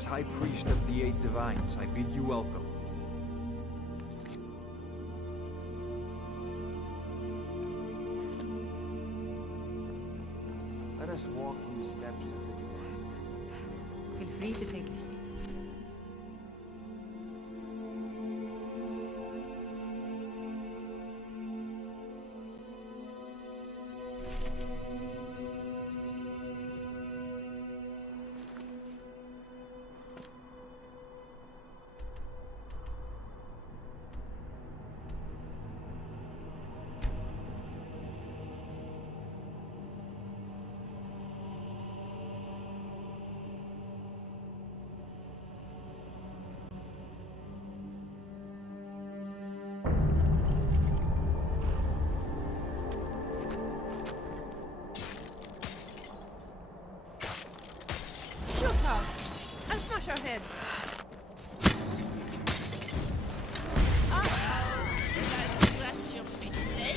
As High Priest of the Eight Divines, I bid you welcome. Let us walk in the steps of the divines. Feel free to take a seat. Shoot her! And smash her head! Scratch your face,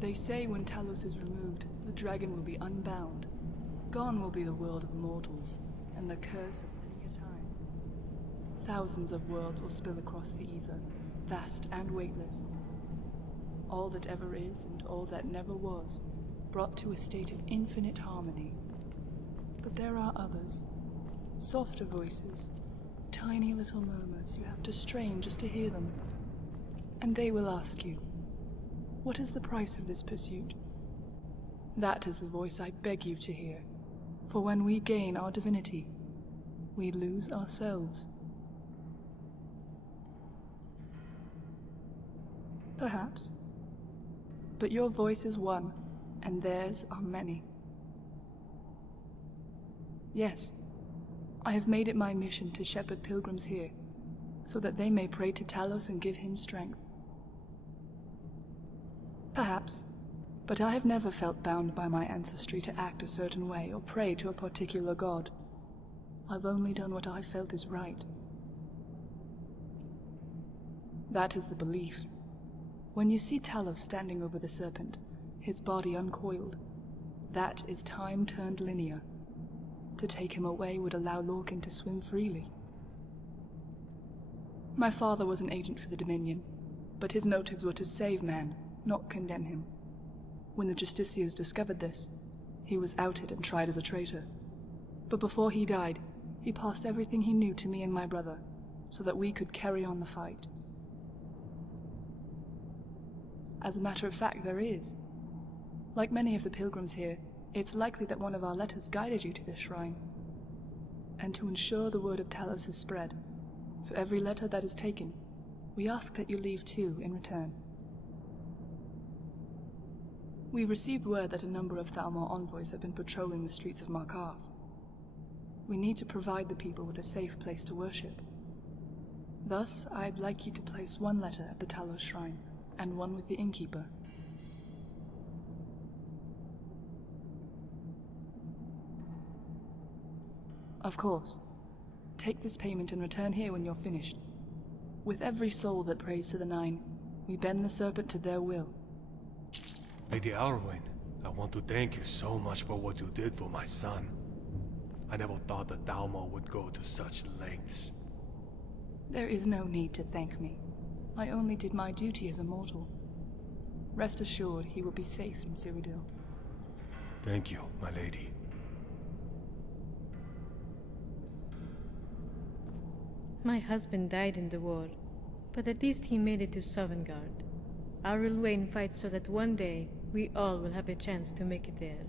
They say when Talos is removed, the dragon will be unbound. Gone will be the world of mortals, and the curse of many a time. Thousands of worlds will spill across the ether, vast and weightless. All that ever is and all that never was, brought to a state of infinite harmony. But there are others, softer voices, tiny little murmurs you have to strain just to hear them. And they will ask you, what is the price of this pursuit? That is the voice I beg you to hear, for when we gain our divinity, we lose ourselves. Perhaps. But your voice is one, and theirs are many. Yes, I have made it my mission to shepherd pilgrims here, so that they may pray to Talos and give him strength. Perhaps, But I have never felt bound by my ancestry to act a certain way or pray to a particular god. I've only done what I felt is right. That is the belief. When you see Talos standing over the serpent, his body uncoiled, that is time turned linear. To take him away would allow Lorcan to swim freely. My father was an agent for the Dominion, but his motives were to save man, not condemn him. When the Justiciars discovered this, he was outed and tried as a traitor. But before he died, he passed everything he knew to me and my brother, so that we could carry on the fight. As a matter of fact, there is. Like many of the pilgrims here, it's likely that one of our letters guided you to this shrine. And to ensure the word of Talos is spread, for every letter that is taken, we ask that you leave 2 in return. We received word that a number of Thalmor envoys have been patrolling the streets of Markarth. We need to provide the people with a safe place to worship. Thus, I'd like you to place 1 letter at the Talos shrine, and 1 with the innkeeper. Of course. Take this payment and return here when you're finished. With every soul that prays to the Nine, we bend the serpent to their will. Lady Arwen, I want to thank you so much for what you did for my son. I never thought that Thalmor would go to such lengths. There is no need to thank me. I only did my duty as a mortal. Rest assured he will be safe in Cyrodiil. Thank you, my lady. My husband died in the war, but at least he made it to Sovngarde. Arylwain fights so that one day we all will have a chance to make it there.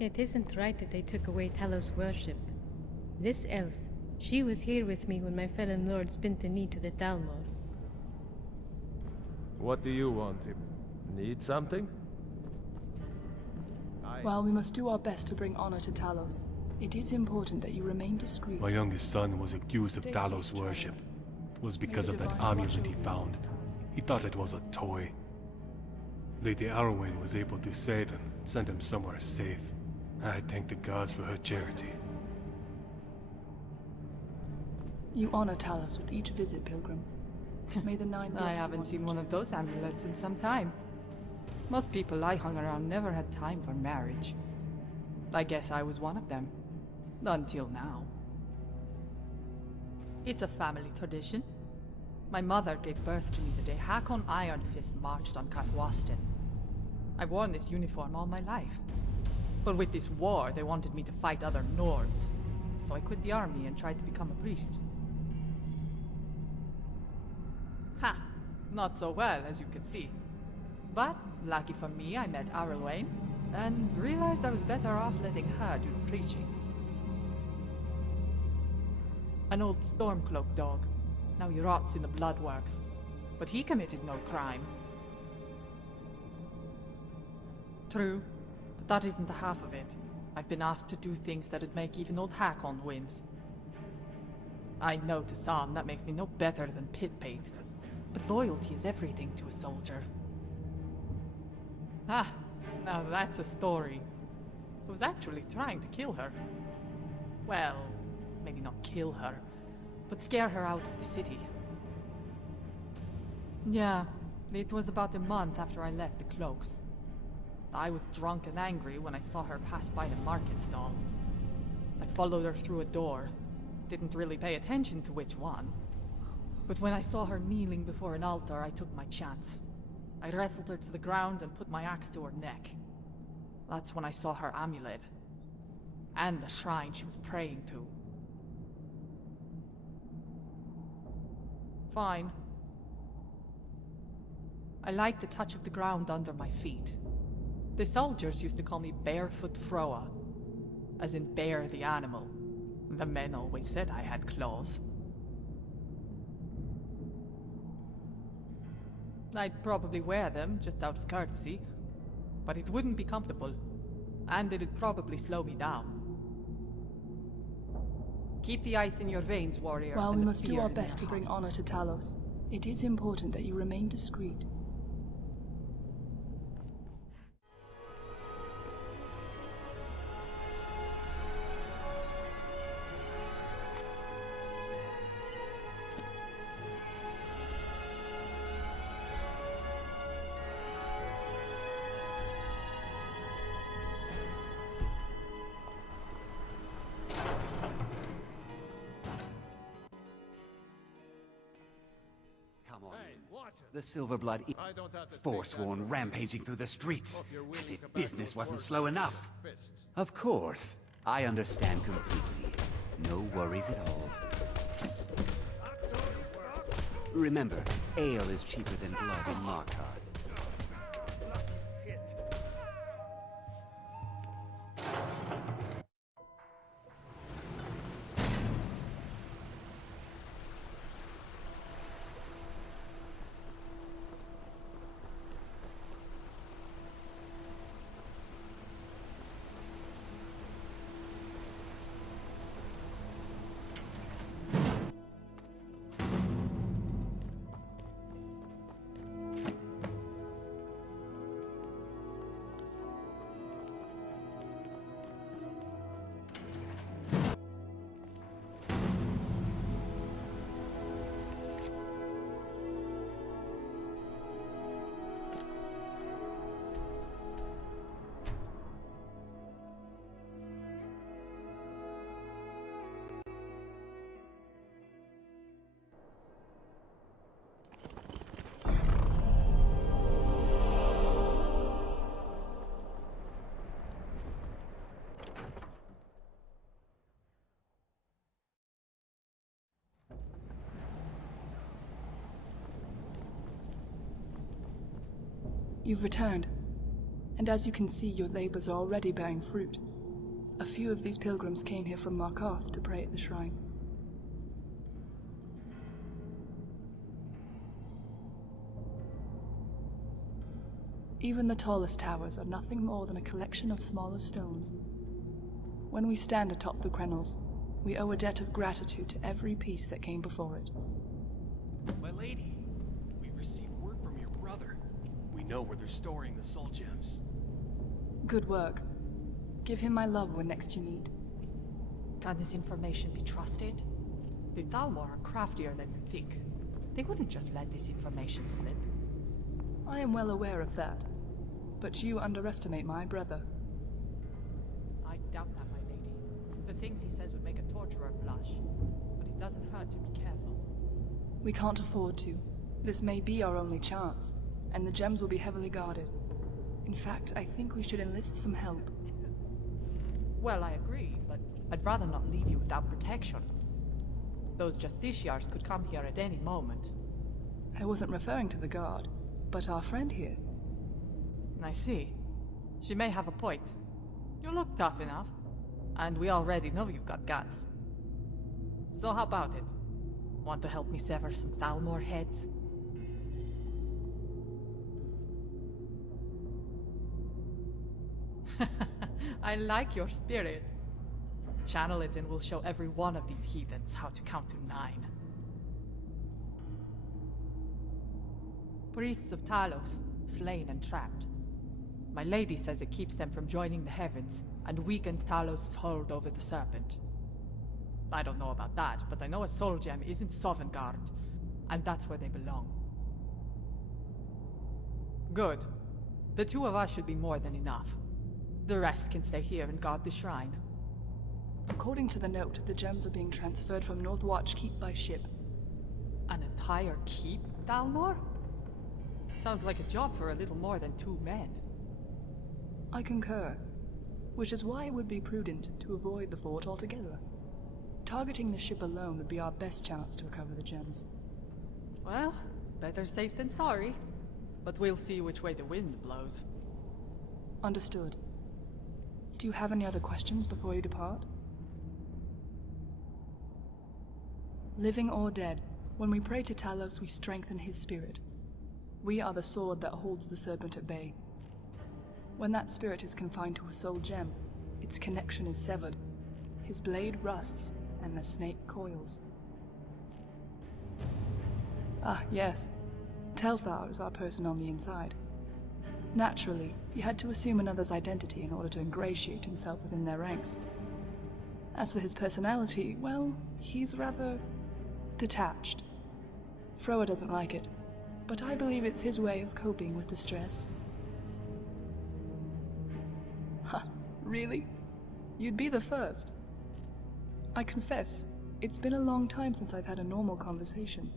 It isn't right that they took away Talos' worship. This elf, she was here with me when my fallen lords bent the knee to the Thalmor. What do you want him? Need something? While we must do our best to bring honor to Talos, it is important that you remain discreet. My youngest son was accused of Stay Talos' safe, worship. It was because May of the that divines watch amulet he over you in found. this task. He thought it was a toy. Lady Arwen was able to save him and send him somewhere safe. I thank the gods for her charity. You honor Talos with each visit, Pilgrim. May the Nine bless I you haven't on seen your one of journey. those amulets in some time. Most people I hung around never had time for marriage. I guess I was one of them. Until now. It's a family tradition. My mother gave birth to me the day Hakon Ironfist marched on Kathwasten. I've worn this uniform all my life. But with this war, they wanted me to fight other Nords. So I quit the army and tried to become a priest. Ha! Not so well, as you can see. But, lucky for me, I met Arylwain, and realized I was better off letting her do the preaching. An old Stormcloak dog. Now he rots in the bloodworks. But he committed no crime. True, but that isn't the half of it. I've been asked to do things that'd make even old Hakon wince. I know to some that makes me no better than Pitpate, but loyalty is everything to a soldier. Ah, now that's a story. I was actually trying to kill her. Well, maybe not kill her, but scare her out of the city. Yeah, it was about a month after I left the Cloaks. I was drunk and angry when I saw her pass by the market stall. I followed her through a door. Didn't really pay attention to which one. But when I saw her kneeling before an altar, I took my chance. I wrestled her to the ground and put my axe to her neck. That's when I saw her amulet. And the shrine she was praying to. Fine. I like the touch of the ground under my feet. The soldiers used to call me Barefoot Froa, as in bear the animal. The men always said I had claws. I'd probably wear them, just out of courtesy, but it wouldn't be comfortable, and it'd probably slow me down. Keep the ice in your veins, warrior. While and we the must do fear our in your best to bring hearts. honor to Talos, it is important that you remain discreet. Come on Hey, in. watch it. The Silverblood I don't have to take forsworn that. rampaging through the streets, Hope you're willing as to if back business those wasn't words slow with enough. your fists. Of course. I understand completely. No worries at all. Remember, ale is cheaper than blood in Markarth. You've returned, and as you can see, your labors are already bearing fruit. A few of these pilgrims came here from Markarth to pray at the shrine. Even the tallest towers are nothing more than a collection of smaller stones. When we stand atop the crenels, we owe a debt of gratitude to every piece that came before it. My lady, we've received word from your brother. We know where they're storing the soul gems. Good work. Give him my love when next you need. Can this information be trusted? The Thalmor are craftier than you think. They wouldn't just let this information slip. I am well aware of that, but you underestimate my brother. I doubt that, my lady. The things he says would make a torturer blush, but it doesn't hurt to be careful. We can't afford to. This may be our only chance, and the gems will be heavily guarded. In fact, I think we should enlist some help. Well, I agree, but I'd rather not leave you without protection. Those justiciars could come here at any moment. I wasn't referring to the guard, but our friend here. I see. She may have a point. You look tough enough, and we already know you've got guts. So how about it? Want to help me sever some Thalmor heads? I like your spirit. Channel it and we'll show every one of these heathens how to count to 9. Priests of Talos, slain and trapped. My lady says it keeps them from joining the heavens and weakens Talos' hold over the serpent. I don't know about that, but I know a soul gem isn't Sovngarde, and that's where they belong. Good. The two of us should be more than enough. The rest can stay here and guard the shrine. According to the note, the gems are being transferred from Northwatch Keep by ship. An entire keep, Thalmor? Sounds like a job for a little more than 2 men. I concur, which is why it would be prudent to avoid the fort altogether. Targeting the ship alone would be our best chance to recover the gems. Well, better safe than sorry. But we'll see which way the wind blows. Understood. Do you have any other questions before you depart? Living or dead, when we pray to Talos, we strengthen his spirit. We are the sword that holds the serpent at bay. When that spirit is confined to a soul gem, its connection is severed. His blade rusts, and the snake coils. Ah, yes. Telthar is our person on the inside. Naturally, he had to assume another's identity in order to ingratiate himself within their ranks. As for his personality, well, he's rather detached. Froa doesn't like it, but I believe it's his way of coping with the stress. Ha, really? You'd be the first. I confess, it's been a long time since I've had a normal conversation.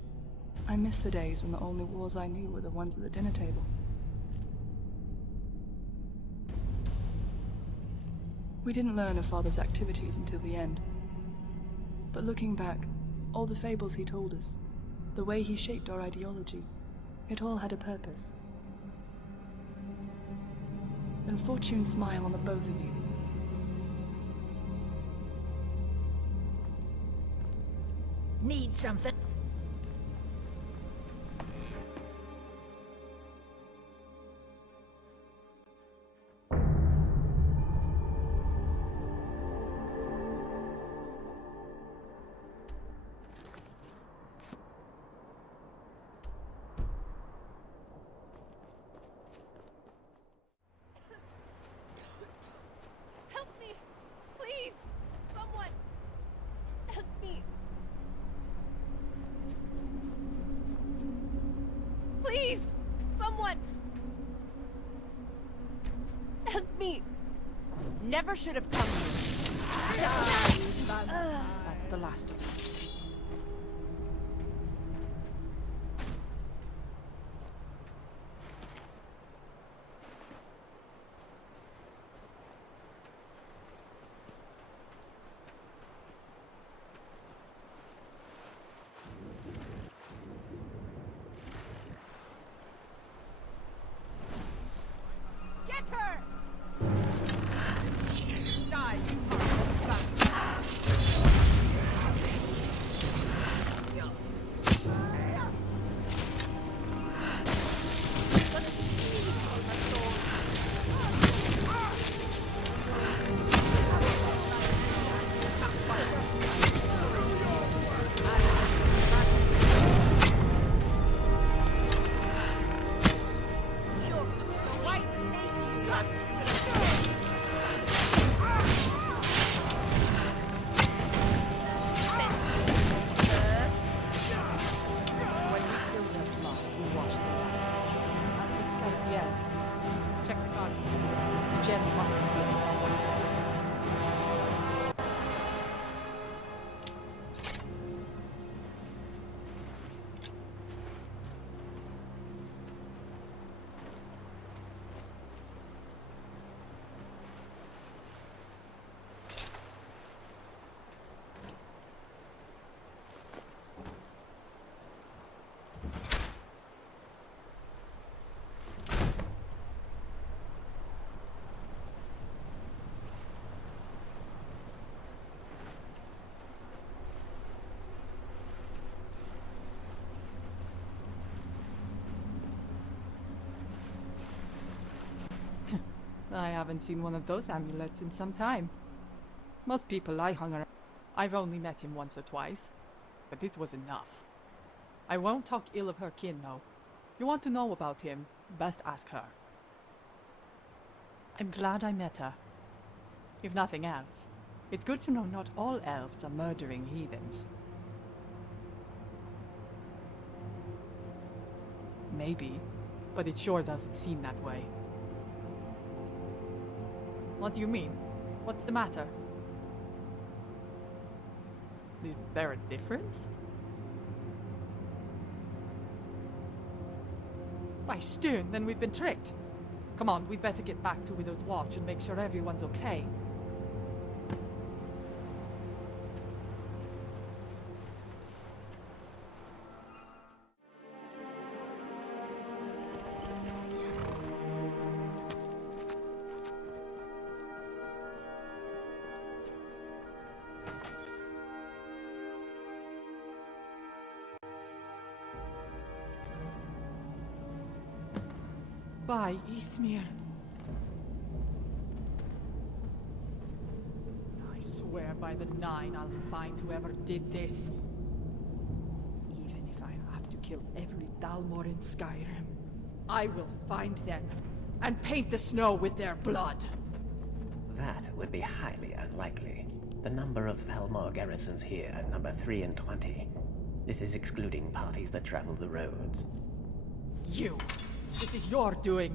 I miss the days when the only wars I knew were the ones at the dinner table. We didn't learn of Father's activities until the end. But looking back, all the fables he told us, the way he shaped our ideology, it all had a purpose. Then fortune smiled on the both of you. Need something? Help me! Please! Someone! Help me! Please! Someone! Help me! Never should have come here. That's the last of them. Get her! Die, you heartless bastard. When we spill their blood, we wash the land. That takes care of the elves. Check the cargo. The gems must be here somewhere. I haven't seen one of those amulets in some time. Most people I hung around, I've only met him once or twice, but it was enough. I won't talk ill of her kin, though. You want to know about him, best ask her. I'm glad I met her. If nothing else, it's good to know not all elves are murdering heathens. Maybe, but it sure doesn't seem that way. What do you mean? What's the matter? Is there a difference? By Stern, then we've been tricked. Come on, we'd better get back to Widow's Watch and make sure everyone's okay. By Ismir. I swear by the Nine I'll find whoever did this. Even if I have to kill every Dalmor in Skyrim, I will find them and paint the snow with their blood. That would be highly unlikely. The number of Thalmor garrisons here are number 3 and 20. This is excluding parties that travel the roads. You! This is your doing!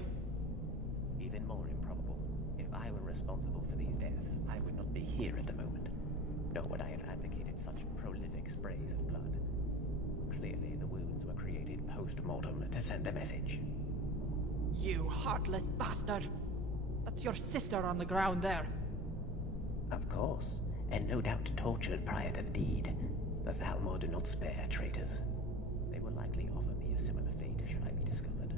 Even more improbable. If I were responsible for these deaths, I would not be here at the moment. Nor would I have advocated such prolific sprays of blood. Clearly, the wounds were created post-mortem to send a message. You heartless bastard! That's your sister on the ground there. Of course, and no doubt tortured prior to the deed. The Thalmor do not spare traitors. They will likely offer me a similar fate should I be discovered.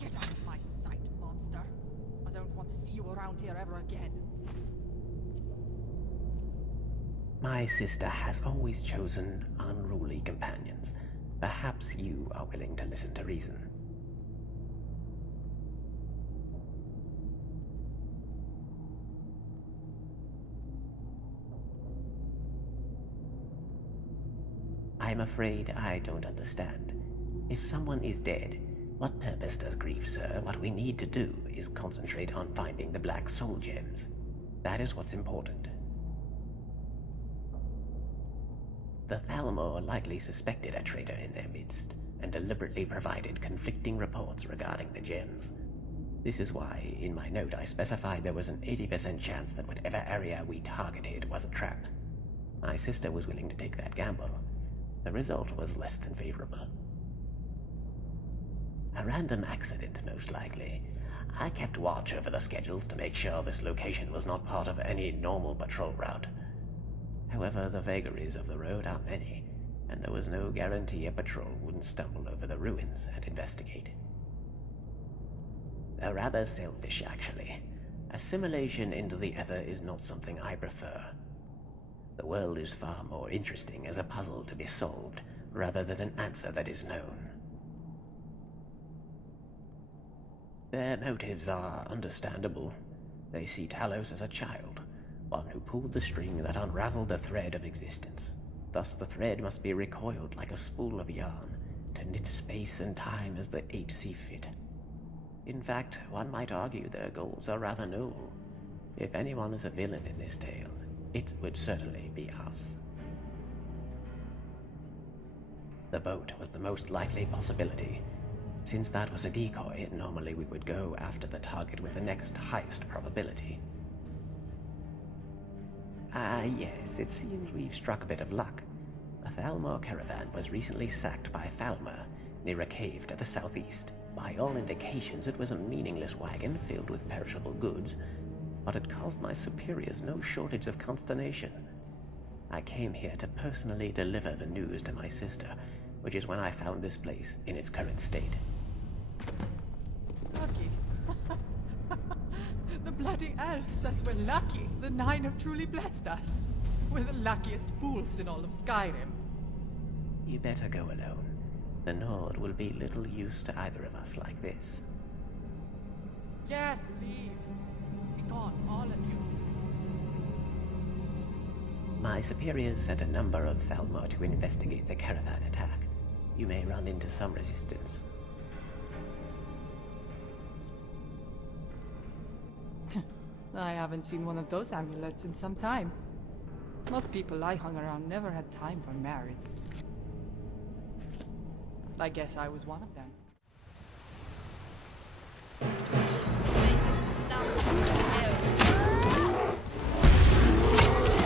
Get out of my sight, monster. I don't want to see you around here ever again. My sister has always chosen unruly companions. Perhaps you are willing to listen to reason. I'm afraid I don't understand. If someone is dead, what purpose does grief serve? What we need to do is concentrate on finding the Black Soul Gems. That is what's important. The Thalmor likely suspected a traitor in their midst, and deliberately provided conflicting reports regarding the gems. This is why, in my note, I specified there was an 80% chance that whatever area we targeted was a trap. My sister was willing to take that gamble. The result was less than favorable. A random accident, most likely. I kept watch over the schedules to make sure this location was not part of any normal patrol route. However, the vagaries of the road are many, and there was no guarantee a patrol wouldn't stumble over the ruins and investigate. They're rather selfish, actually. Assimilation into the other is not something I prefer. The world is far more interesting as a puzzle to be solved, rather than an answer that is known. Their motives are understandable. They see Talos as a child, one who pulled the string that unraveled the thread of existence. Thus the thread must be recoiled like a spool of yarn, to knit space and time as the eight see fit. In fact, one might argue their goals are rather noble. If anyone is a villain in this tale, it would certainly be us. The boat was the most likely possibility. Since that was a decoy, normally we would go after the target with the next highest probability. Yes, it seems we've struck a bit of luck. The Thalmor caravan was recently sacked by Falmer, near a cave to the southeast. By all indications, it was a meaningless wagon filled with perishable goods, but it caused my superiors no shortage of consternation. I came here to personally deliver the news to my sister, which is when I found this place in its current state. Lucky. The bloody elf says we're lucky. The Nine have truly blessed us. We're the luckiest fools in all of Skyrim. You better go alone. The Nord will be little use to either of us like this. Yes, leave. Be gone, all of you. My superiors sent a number of Thalmor to investigate the caravan attack. You may run into some resistance. I haven't seen one of those amulets in some time. Most people I hung around never had time for marriage. I guess I was one of them.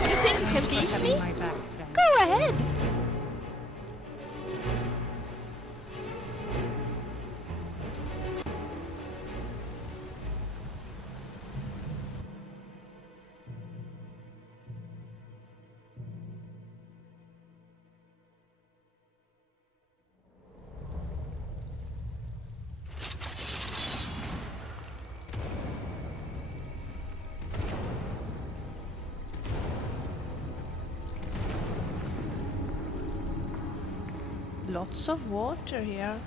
You think you can beat me? Go ahead! Lots of water here.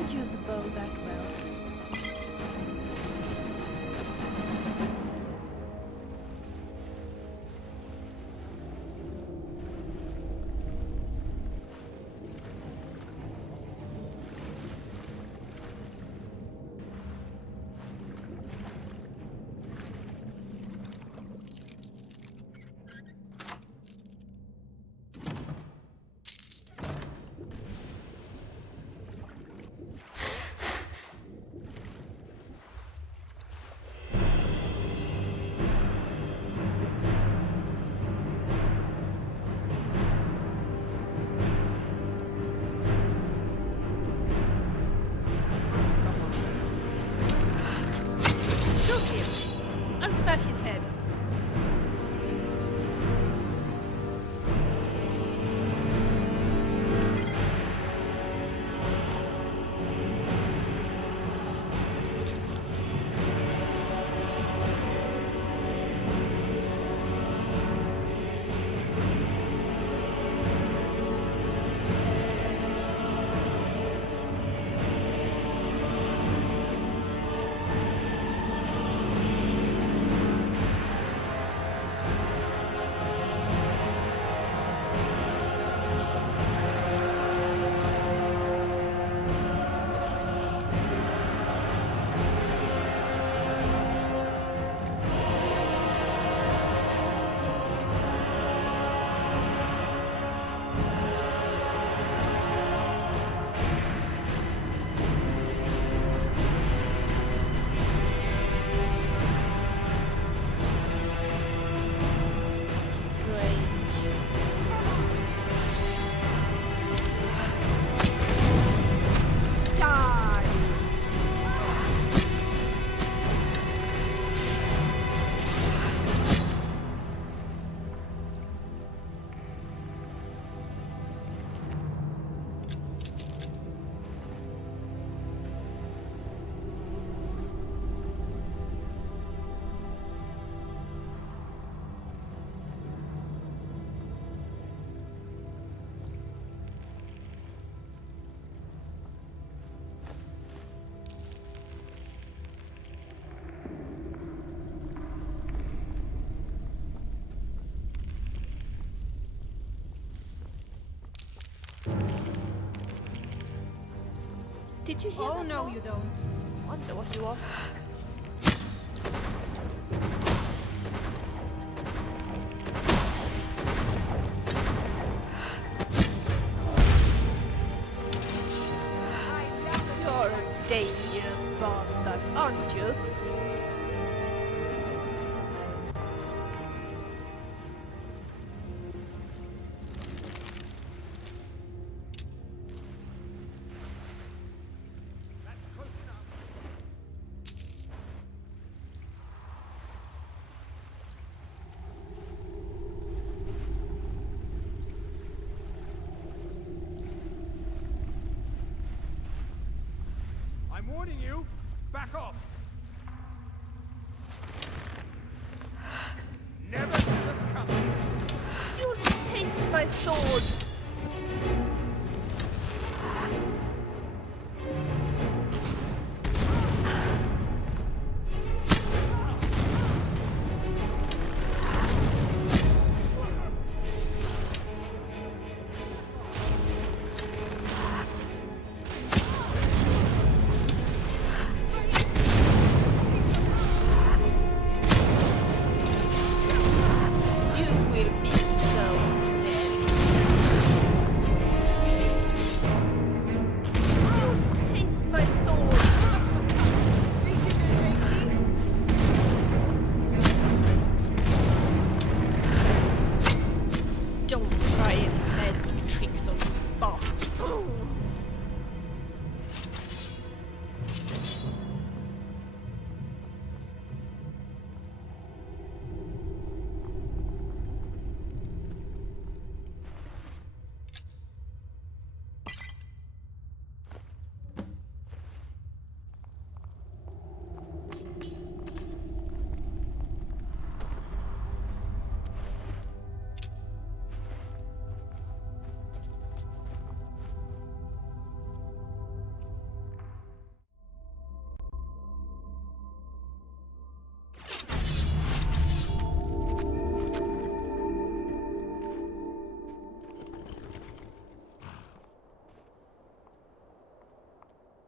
could use a bow that well. I'll smash his head. Did you hear that? Oh, no, you don't. Wonder what it was. You're a dangerous bastard, aren't you? I'm warning you! Back off! Never should have come! You'll taste my sword!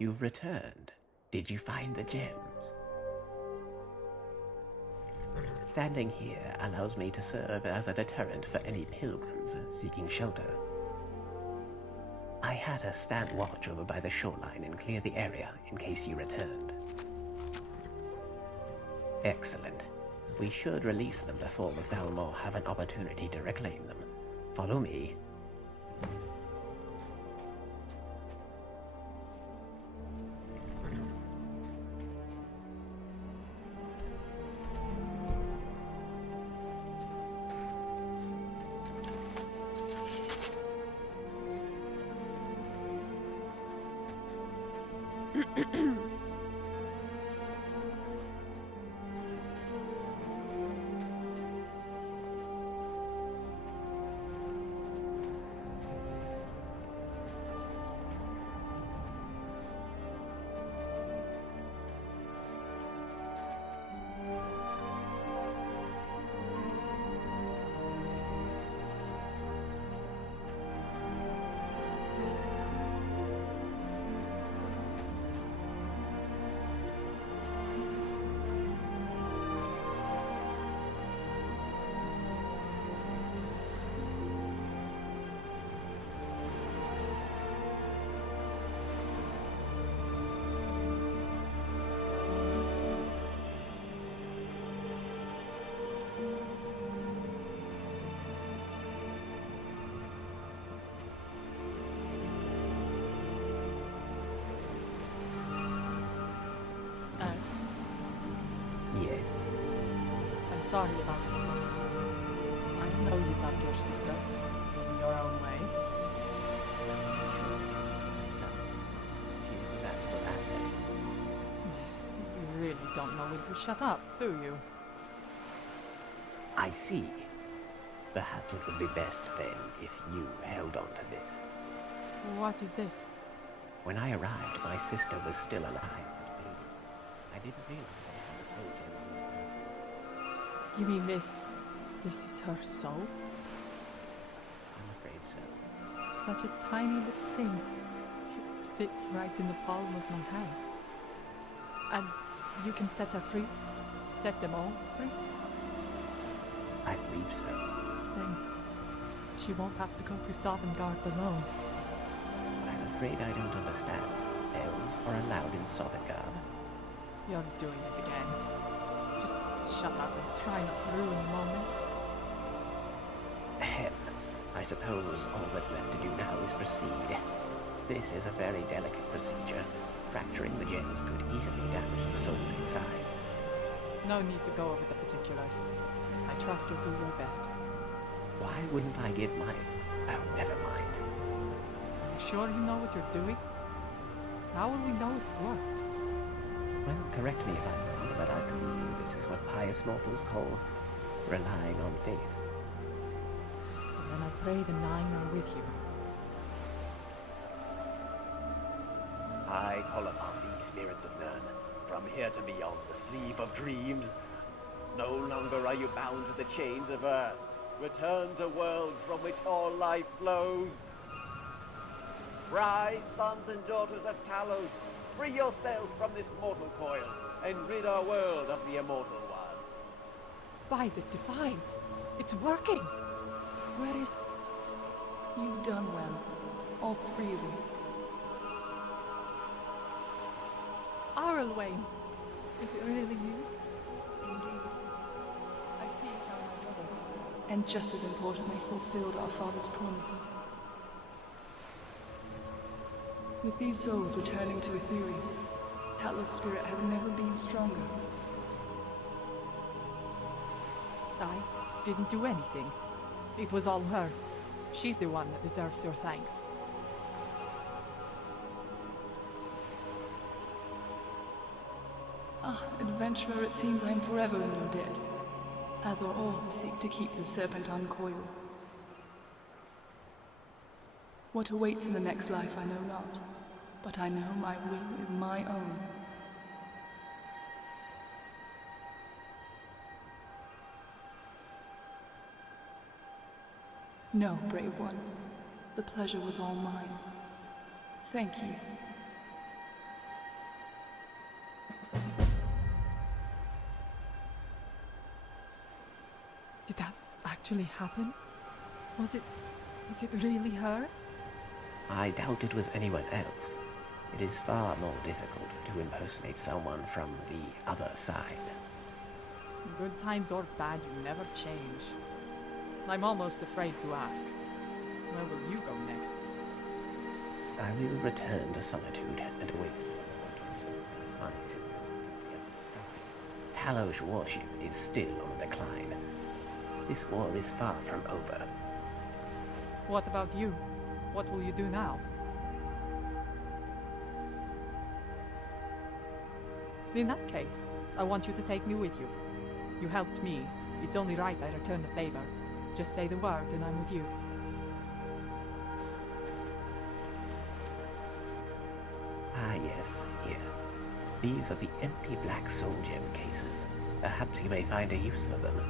You've returned. Did you find the gems? Standing here allows me to serve as a deterrent for any pilgrims seeking shelter. I had us stand watch over by the shoreline and clear the area in case you returned. Excellent. We should release them before the Thalmor have an opportunity to reclaim them. Follow me. Yes. I'm sorry about it. I know you loved your sister in your own way. No. She was a valuable asset. You really don't know when to shut up, do you? I see. Perhaps it would be best then if you held on to this. What is this? When I arrived, my sister was still alive and bleeding. I didn't realize I had a soul gem on my person. You mean this? This is her soul? I'm afraid so. Such a tiny little thing. It fits right in the palm of my hand. And you can set her free? Set them all free? I believe so. Then she won't have to go to Sovngarde alone. I'm afraid I don't understand. Elves are allowed in Sovngarde. You're doing it again. Just shut up and try not to ruin the moment. Hell, I suppose all that's left to do now is proceed. This is a very delicate procedure. Fracturing the gems could easily damage the souls inside. No need to go over the particulars. I trust you'll do your best. Why wouldn't I give my... Oh, never mind. Are you sure you know what you're doing? How will we know it worked? Well, correct me if I'm wrong, but I believe this is what pious mortals call relying on faith. Then I pray the Nine are with you. I call upon thee, spirits of Nirn, from here to beyond the sleeve of dreams. No longer are you bound to the chains of earth. Return to worlds from which all life flows. Rise, sons and daughters of Talos. Free yourself from this mortal coil, and rid our world of the immortal one. By the Divines! It's working! Where is... You've done well. All three of you. Arlwain! Is it really you? Indeed. I see you found my brother. And just as importantly, fulfilled our father's promise. With these souls returning to Etheres, Talos' spirit has never been stronger. I didn't do anything. It was all her. She's the one that deserves your thanks. Ah, adventurer, it seems I am forever in your debt. As are all who seek to keep the serpent uncoiled. What awaits in the next life I know not, but I know my will is my own. No, brave one. The pleasure was all mine. Thank you. Did that actually happen? Was it really her? I doubt it was anyone else. It is far more difficult to impersonate someone from the other side. Good times or bad, you never change. I'm almost afraid to ask. Where will you go next? I will return to solitude and await for my sister's enthusiasm aside. Talos' warship is still on the decline. This war is far from over. What about you? What will you do now? In that case, I want you to take me with you. You helped me. It's only right I return the favor. Just say the word and I'm with you. Ah yes, here. These are the empty black soul gem cases. Perhaps you may find a use for them.